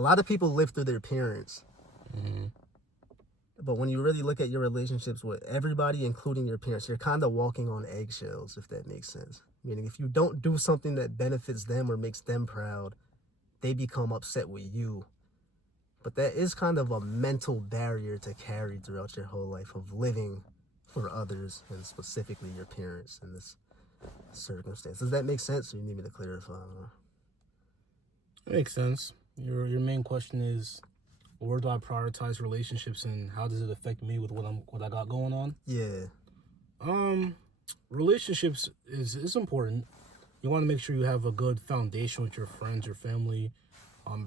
a lot of people live through their parents. Mm-hmm. But when you really look at your relationships with everybody, including your parents, you're kind of walking on eggshells, if that makes sense. Meaning, if you don't do something that benefits them or makes them proud, they become upset with you. But that is kind of a mental barrier to carry throughout your whole life of living for others, and specifically your parents in this circumstance. Does that make sense, or you need me to clarify? It makes sense. Your main question is, where do I prioritize relationships, and how does it affect me with what I got going on? Yeah. Relationships is important. You want to make sure you have a good foundation with your friends, your family.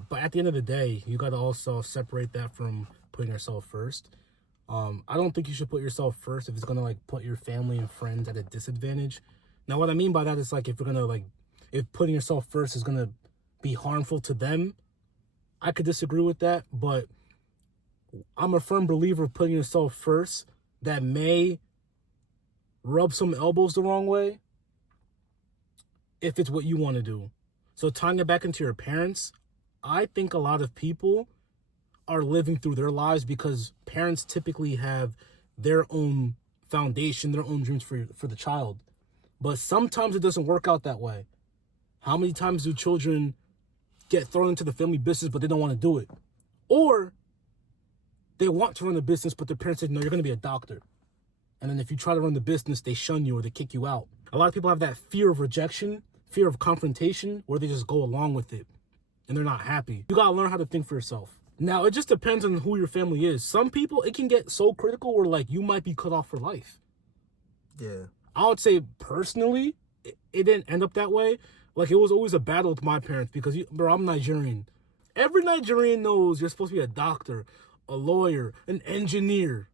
But at the end of the day, you got to also separate that from putting yourself first. I don't think you should put yourself first if it's going to like put your family and friends at a disadvantage. Now, what I mean by that is like if you're going to if putting yourself first is going to be harmful to them, I could disagree with that, but I'm a firm believer of putting yourself first that may rub some elbows the wrong way if it's what you want to do. So tying it back into your parents, I think a lot of people are living through their lives because parents typically have their own foundation, their own dreams for the child. But sometimes it doesn't work out that way. How many times do children get thrown into the family business, but they don't want to do it? Or they want to run a business, but their parents say, no, you're going to be a doctor. And then if you try to run the business, they shun you or they kick you out. A lot of people have that fear of rejection, fear of confrontation, where they just go along with it and they're not happy. You got to learn how to think for yourself. Now, it just depends on who your family is. Some people, it can get so critical where like you might be cut off for life. Yeah. I would say personally, it didn't end up that way. Like, it was always a battle with my parents because, bro, I'm Nigerian. Every Nigerian knows you're supposed to be a doctor, a lawyer, an engineer.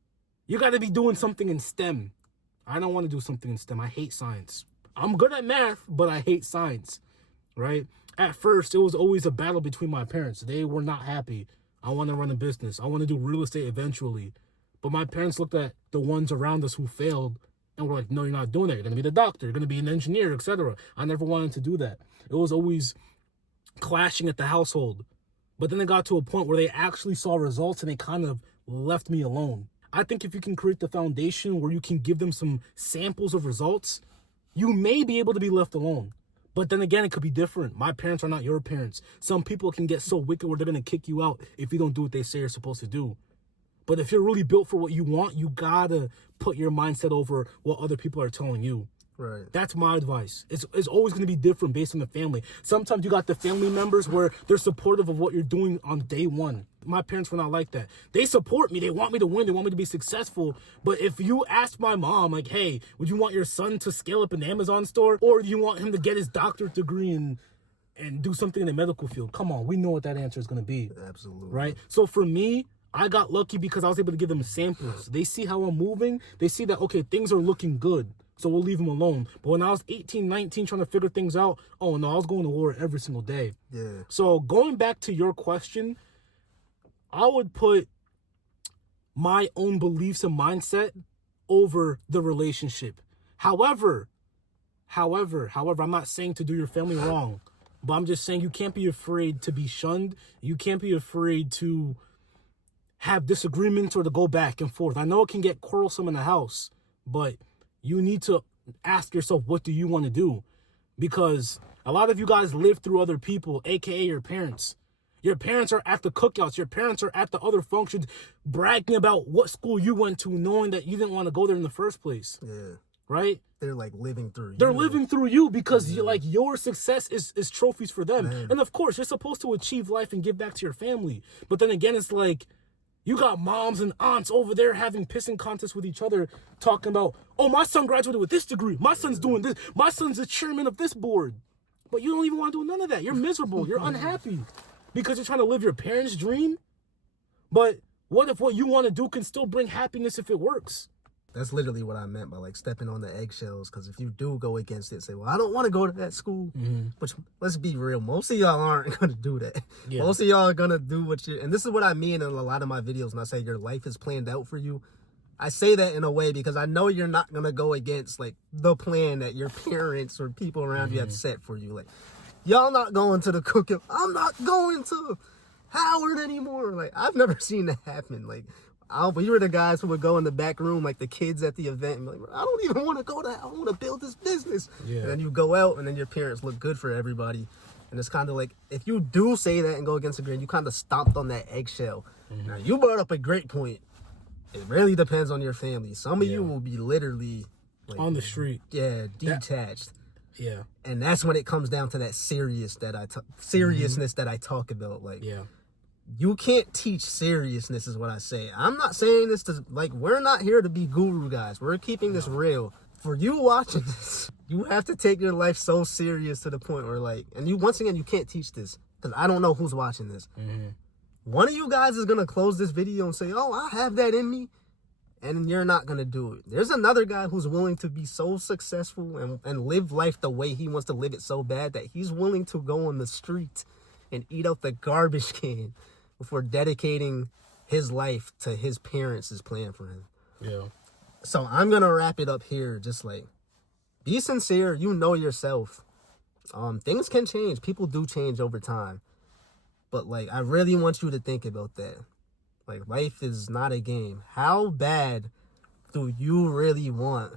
You got to be doing something in STEM. I don't want to do something in STEM. I hate science. I'm good at math, but I hate science, right? At first, it was always a battle between my parents. They were not happy. I want to run a business. I want to do real estate eventually. But my parents looked at the ones around us who failed and were like, no, you're not doing that. You're going to be the doctor. You're going to be an engineer, etc. I never wanted to do that. It was always clashing at the household. But then it got to a point where they actually saw results and they kind of left me alone. I think if you can create the foundation where you can give them some samples of results, you may be able to be left alone. But then again, it could be different. My parents are not your parents. Some people can get so wicked where they're going to kick you out if you don't do what they say you're supposed to do. But if you're really built for what you want, you got to put your mindset over what other people are telling you. Right. That's my advice. It's always going to be different based on the family. Sometimes you got the family members where they're supportive of what you're doing on day one. My parents were not like that. They support me. They want me to win. They want me to be successful. But if you ask my mom, like, hey, would you want your son to scale up an Amazon store? Or do you want him to get his doctorate degree and do something in the medical field? Come on, we know what that answer is going to be. Absolutely. Right? So for me, I got lucky because I was able to give them samples. They see how I'm moving. They see that, okay, things are looking good. So we'll leave them alone. But when I was 18, 19, trying to figure things out, oh no, I was going to war every single day. Yeah. So going back to your question, I would put my own beliefs and mindset over the relationship. However, I'm not saying to do your family wrong, but I'm just saying you can't be afraid to be shunned. You can't be afraid to have disagreements or to go back and forth. I know it can get quarrelsome in the house, but you need to ask yourself, what do you want to do? Because a lot of you guys live through other people, aka your parents. Your parents are at the cookouts. Your parents are at the other functions bragging about what school you went to, knowing that you didn't want to go there in the first place. Yeah. Right? They're like living through you. They're living through you because your success is trophies for them. Man. And of course, you're supposed to achieve life and give back to your family. But then again, it's like, you got moms and aunts over there having pissing contests with each other, talking about, oh, my son graduated with this degree. My son's doing this. My son's the chairman of this board. But you don't even want to do none of that. You're miserable. You're unhappy because you're trying to live your parents' dream. But what if what you want to do can still bring happiness if it works? That's literally what I meant by like stepping on the eggshells. Because if you do go against it, say, well, I don't want to go to that school. But let's be real. Most of y'all aren't going to do that. Yeah. Most of y'all are going to do what you... And this is what I mean in a lot of my videos when I say your life is planned out for you. I say that in a way because I know you're not going to go against like the plan that your parents or people around you have set for you. Like, y'all not going to the cookout. I'm not going to... Howard anymore. Like, I've never seen that happen. Like, we were the guys who would go in the back room, like the kids at the event, and be like, I don't even want to go there. I want to build this business. Yeah. And then you go out, and then your parents look good for everybody. And it's kind of like, if you do say that and go against the grain, you kind of stomped on that eggshell. Now, you brought up a great point. It really depends on your family. Some of you will be literally like, on the street. Yeah, detached. Yeah. And that's when it comes down to that seriousness that I talk about. Like, Yeah. you can't teach seriousness is what I say. I'm not saying this to, like, we're not here to be guru guys. We're keeping this real. For you watching this, you have to take your life so serious to the point where, like, and you, once again, you can't teach this because I don't know who's watching this. One of you guys is going to close this video and say, oh, I have that in me. And you're not going to do it. There's another guy who's willing to be so successful and live life the way he wants to live it so bad that he's willing to go on the street and eat out the garbage can before dedicating his life to his parents' plan for him. Yeah. So I'm going to wrap it up here. Just like, be sincere. You know yourself. Things can change. People do change over time. But, like, I really want you to think about that. Like, life is not a game. How bad do you really want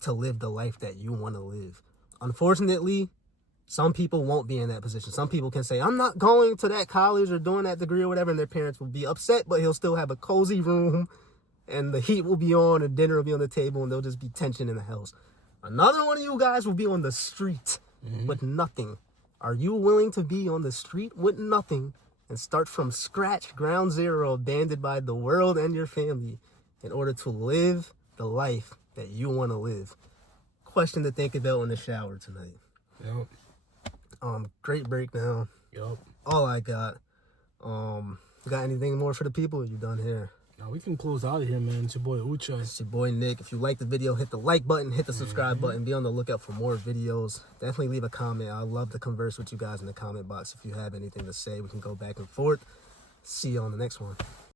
to live the life that you want to live? Unfortunately, some people won't be in that position. Some people can say, I'm not going to that college or doing that degree or whatever, and their parents will be upset, but he'll still have a cozy room, and the heat will be on, and dinner will be on the table, and there'll just be tension in the house. Another one of you guys will be on the street with nothing. Are you willing to be on the street with nothing and start from scratch, ground zero, abandoned by the world and your family in order to live the life that you want to live? Question to think about in the shower tonight. Yep. Great breakdown. Yep. All I got. Got anything more for the people? Or you done here? Now we can close out of here, man. It's your boy Ucha. It's your boy Nick. If you like the video, hit the like button, hit the subscribe button. Be on the lookout for more videos. Definitely leave a comment. I love to converse with you guys in the comment box. If you have anything to say, we can go back and forth. See you on the next one.